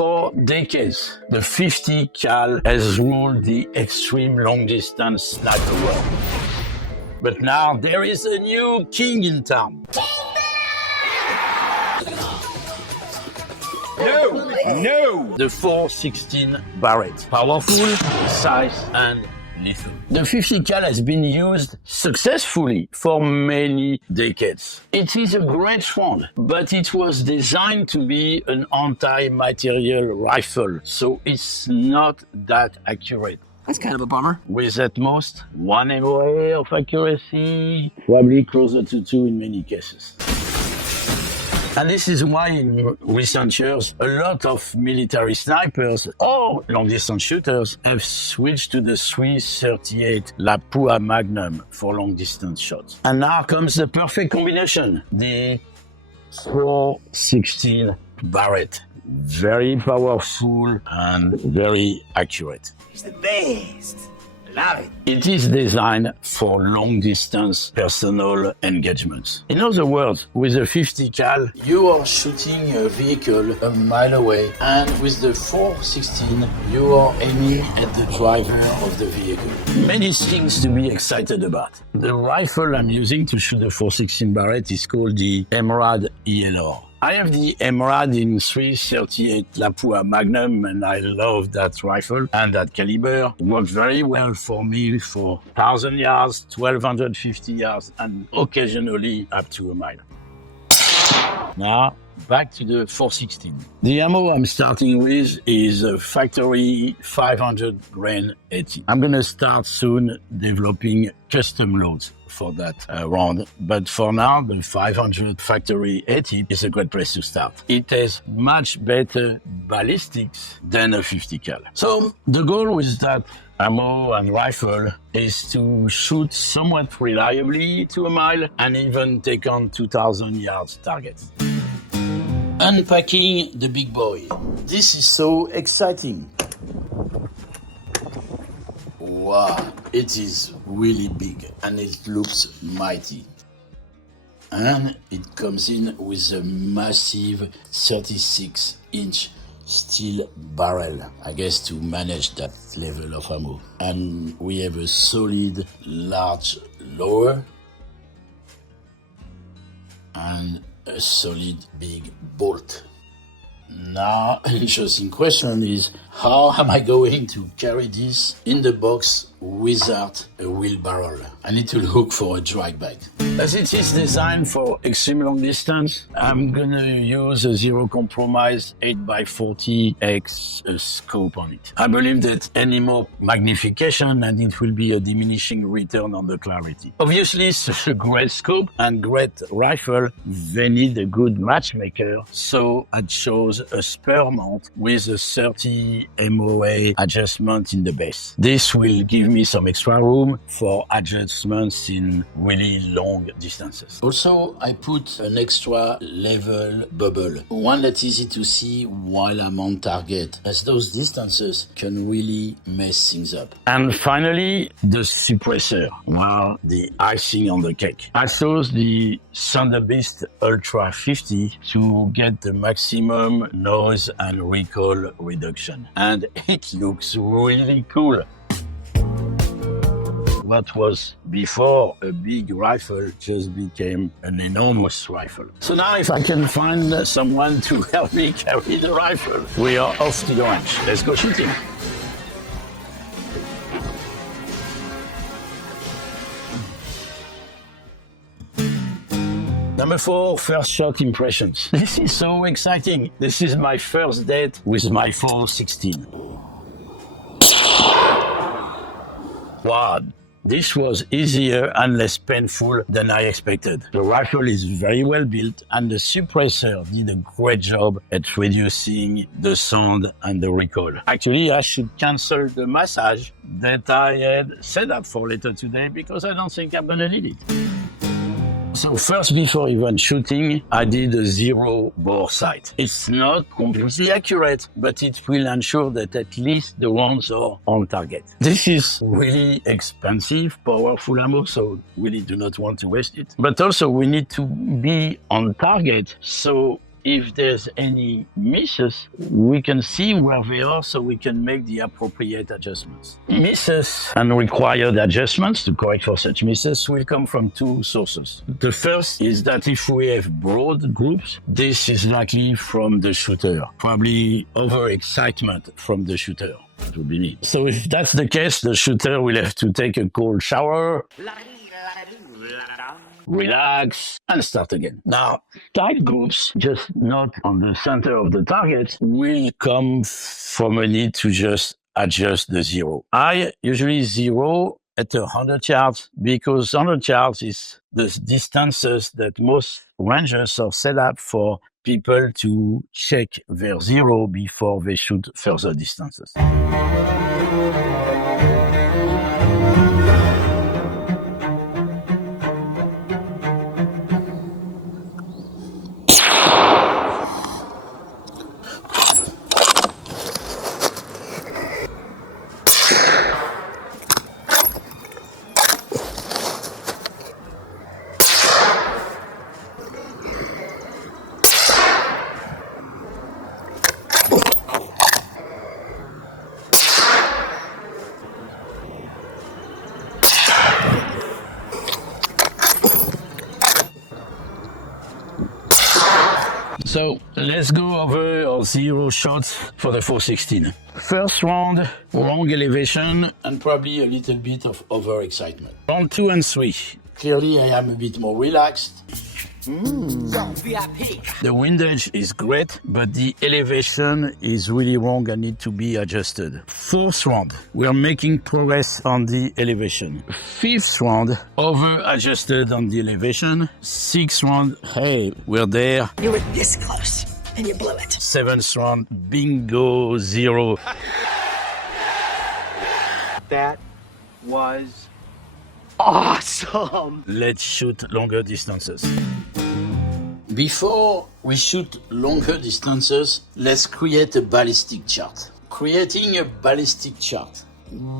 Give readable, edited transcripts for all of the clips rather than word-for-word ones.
For decades, the 50 cal has ruled the extreme long-distance sniper world. But now there is a new king in town. No! The 416 Barrett. Powerful, precise, and lethal. The 50 cal has been used successfully for many decades. It is a great round, but it was designed to be an anti-materiel rifle, so it's not that accurate. That's kind of a bummer. With at most 1 MOA of accuracy, probably closer to 2 in many cases. And this is why in recent years, a lot of military snipers or long-distance shooters have switched to the 338 Lapua Magnum for long-distance shots. And now comes the perfect combination, the 416 Barrett. Very powerful and very accurate. It's the best. Love it. It is designed for long-distance personal engagements. In other words, with a 50 cal, you are shooting a vehicle a mile away, and with the 416, you are aiming at the driver of the vehicle. Many things to be excited about. The rifle I'm using to shoot the 416 Barrett is called the MRAD ELR. I have the MRAD in 338 Lapua Magnum, and I love that rifle and that caliber. It works very well for me for 1,000 yards, 1,250 yards, and occasionally up to a mile. Now, back to the 416. The ammo I'm starting with is a factory 500 grain 80. I'm gonna start soon developing custom loads for that round, but for now the 500 factory 80 is a great place to start. It has much better ballistics than a 50 cal. So the goal with that ammo and rifle is to shoot somewhat reliably to a mile and even take on 2,000 yards targets. Unpacking the big boy. This is so exciting. Wow, it is really big and it looks mighty. And it comes in with a massive 36-inch steel barrel, I guess, to manage that level of ammo. And we have a solid, large lower and a solid, big bolt. Now, an interesting question is, how am I going to carry this in the box without a wheelbarrow? I need to look for a drag bag. As it is designed for extreme long distance, I'm gonna use a zero compromise 8x40X scope on it. I believe that any more magnification and it will be a diminishing return on the clarity. Obviously, such a great scope and great rifle, they need a good matchmaker, so I chose a spur mount with a 30 MOA adjustment in the base. This will give me some extra room for adjustments in really long distances. Also, I put an extra level bubble, one that's easy to see while I'm on target, as those distances can really mess things up. And finally, the suppressor, well, the icing on the cake. I chose the Thunderbeast Ultra 50 to get the maximum noise and recoil reduction. And it looks really cool. What was before a big rifle just became an enormous rifle. So now if I can find someone to help me carry the rifle, we are off to the range. Let's go shooting. Number 4, first shot impressions. This is so exciting. This is my first date with my 416. Wow. This was easier and less painful than I expected. The rifle is very well built and the suppressor did a great job at reducing the sound and the recoil. Actually, I should cancel the massage that I had set up for later today because I don't think I'm gonna need it. So first, before even shooting, I did a zero bore sight. It's not completely accurate, but it will ensure that at least the rounds are on target. This is really expensive, powerful ammo, so really do not want to waste it. But also we need to be on target, so if there's any misses, we can see where they are so we can make the appropriate adjustments. Misses and required adjustments to correct for such misses will come from two sources. The first is that if we have broad groups, this is likely from the shooter, probably overexcitement from the shooter. It would be neat. So if that's the case, the shooter will have to take a cold shower, relax, and start again. Now, tight groups, just not on the center of the target, will come from a need to just adjust the zero. I usually zero at 100 yards because 100 yards is the distances that most rangers are set up for people to check their zero before they shoot further distances. So let's go over our zero shots for the 416. First round, long elevation and probably a little bit of overexcitement. Round 2 and 3. Clearly I am a bit more relaxed. VIP. The windage is great, but the elevation is really wrong and need to be adjusted. Fourth round, we are making progress on the elevation. Fifth round, over adjusted on the elevation. Sixth round, hey, we're there. You were this close, and you blew it. Seventh round, bingo, zero. That was awesome. Let's shoot longer distances. Before we shoot longer distances, let's create a ballistic chart. Creating a ballistic chart.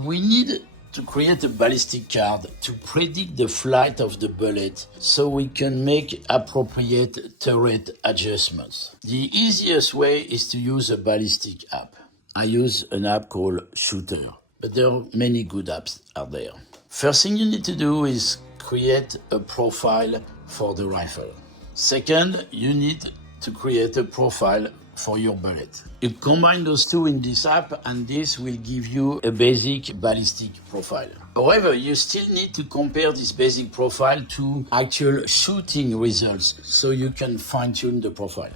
We need to create a ballistic card to predict the flight of the bullet so we can make appropriate turret adjustments. The easiest way is to use a ballistic app. I use an app called Shooter, but there are many good apps out there. First thing you need to do is create a profile for the rifle. Second, you need to create a profile for your bullet. You combine those two in this app and this will give you a basic ballistic profile. However, you still need to compare this basic profile to actual shooting results so you can fine-tune the profile.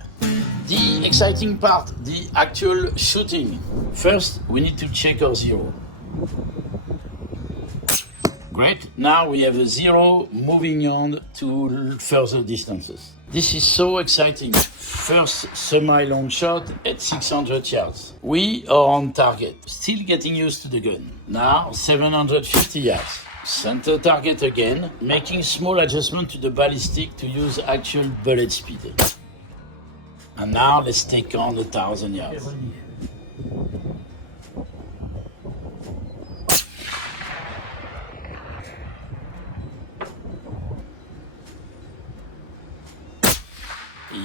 The exciting part, the actual shooting. First, we need to check our zero. Great, now we have a zero moving on to further distances. This is so exciting. First semi-long shot at 600 yards. We are on target, still getting used to the gun. Now 750 yards. Center target again, making small adjustment to the ballistic to use actual bullet speed. And now let's take on 1,000 yards.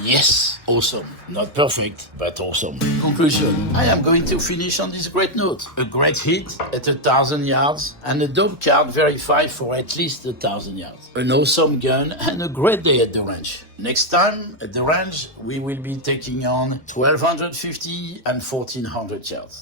Yes, awesome. Not perfect, but awesome. Conclusion. I am going to finish on this great note. A great hit at 1,000 yards and a dope card verified for at least 1,000 yards. An awesome gun and a great day at the range. Next time at the range, we will be taking on 1,250 and 1,400 yards.